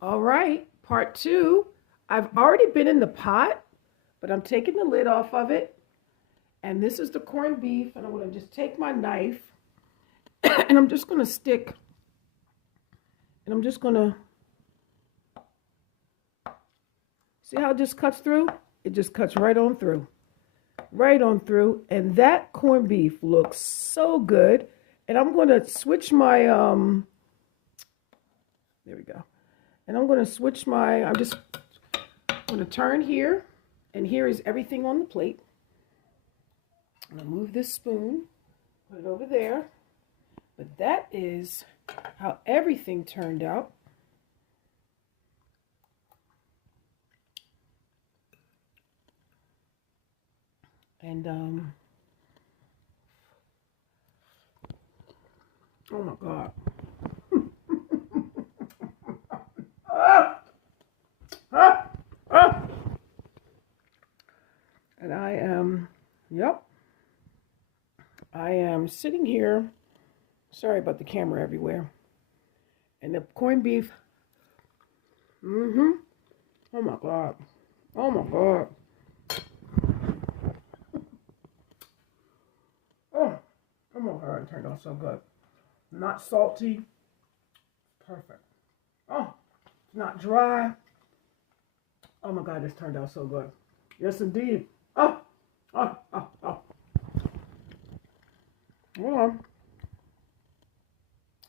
All right, part two. I've already been in the pot, but I'm taking the lid off of it. And this is the corned beef. And I'm going to just take my knife and I'm just going to stick. And I'm just going to see how it just cuts through? It just cuts right on through. Right on through. And that corned beef looks so good. And I'm going to switch my, there we go. And I'm going to switch my, I'm going to turn here. And here is everything on the plate. I'm going to move this spoon, put it over there. But that is how everything turned out. And, oh my God. Ah! Ah! Ah! And I am sitting here. Sorry about the camera everywhere. And the corned beef. Oh my God. Oh my God. Oh my God, it turned out so good. Not salty. Perfect. Oh, it's not dry. Oh my God, this turned out so good. Yes, indeed. Oh. Hold on.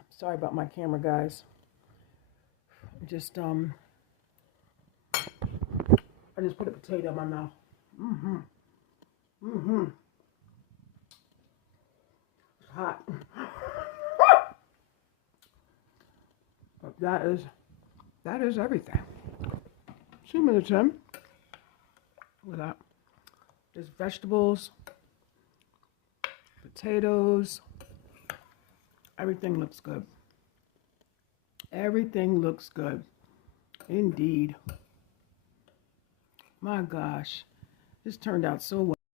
Sorry about my camera, guys. I just put a potato in my mouth. It's hot. But that is everything. 2 minutes in. Look at that. There's vegetables, potatoes. Everything looks good. Everything looks good. Indeed. My gosh. This turned out so well.